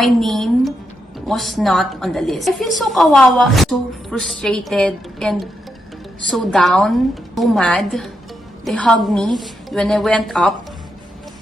my name was not on the list. I feel so kawawa, so frustrated, and so down, so mad. They hugged me. When I went up,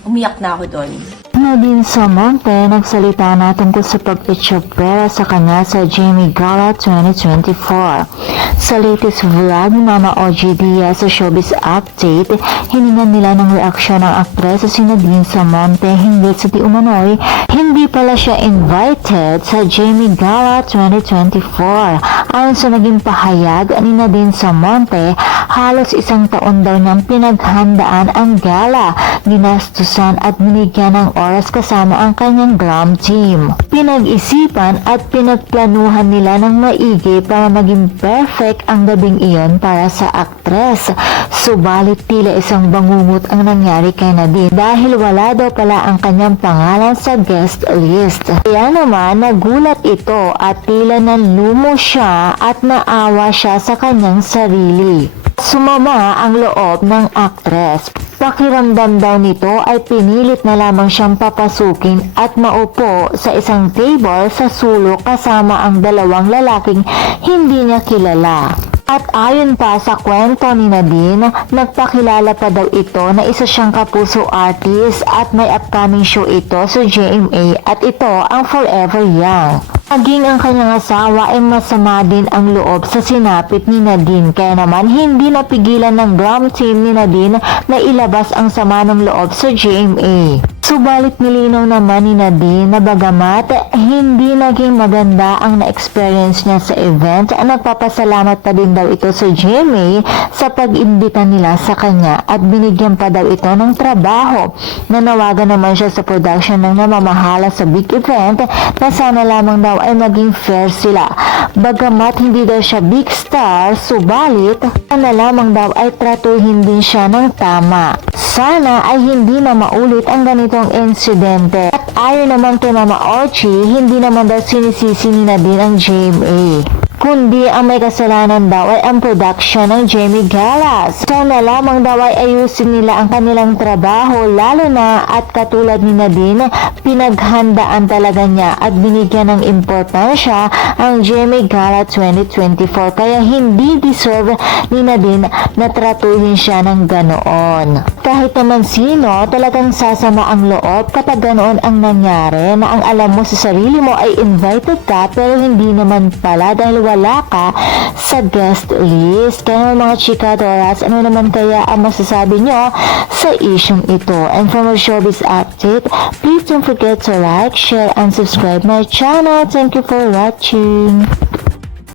umiyak na ako doon. Nadine Samonte nagsalita na tungkol sa pag-itsapera sa kanya sa Jamie Gala 2024. Sa latest vlog ni Mama OG Diaz sa Showbiz Update, hiningan nila ng reaksyon ng aktres sa si Nadine Samonte hinggil sa di umano'y hindi pala siya invited sa Jamie Gala 2024. Ayon sa naging pahayag ni Nadine Samonte, halos isang taon daw niyang pinaghandaan ang gala, ginastusan at binigyan ng oras kasama ang kanyang glam team. Pinag-isipan at pinagplanuhan nila ng maigi para maging perfect ang gabing iyon para sa aktres. Subalit tila isang bangungot ang nangyari kay Nadine dahil wala daw pala ang kanyang pangalan sa guest list. Kaya naman nagulat ito at tila nanlumo siya at naawa siya sa kanyang sarili. Sumama ang loob ng aktres. Pakiramdam daw nito ay pinilit na lamang siyang papasukin at maupo sa isang table sa sulok kasama ang dalawang lalaking hindi niya kilala. At ayon pa sa kwento ni Nadine, nagpakilala pa daw ito na isa siyang kapuso artist at may upcoming show ito sa GMA at ito ang Forever Young. Maging ang kanyang asawa ay masama din ang loob sa sinapit ni Nadine kaya naman hindi napigilan ng glam team ni Nadine na ilabas ang sama ng loob sa GMA. Subalit nilinaw naman ni Nadine na bagamat hindi naging maganda ang na-experience niya sa event, nagpapasalamat pa din daw ito sa GMA sa pag-imbita nila sa kanya at binigyan pa daw ito ng trabaho. Nanawagan naman siya sa production ng namamahala sa big event na sana lamang daw ay maging fair sila. Bagamat hindi daw siya big star, subalit sana lamang daw ay tratuhin din siya ng tama. Sana ay hindi na maulit ang ganitong insidente. At ayon naman kay Mama Ochi, hindi naman daw sinisisi ni Nadine ang GMA, kundi ang may kasalanan daw ay ang production ng Jamie Galas. Sana lamang daw ay ayusin nila ang kanilang trabaho, lalo na at katulad ni Nadine, pinaghandaan talaga niya at binigyan ng importansya ang Jamie Gala 2024 kaya hindi deserve ni Nadine na tratuhin siya ng ganoon. Kahit naman sino, talagang sasama ang loob kapag ganoon ang nangyari na ang alam mo sa sarili mo ay invited ka pero hindi naman pala dahil wala ka sa guest list. Kaya mga chikadoras, ano naman kaya ang masasabi nyo sa isyong ito? And for more showbiz update, please don't forget to like, share, and subscribe my channel. Thank you for watching.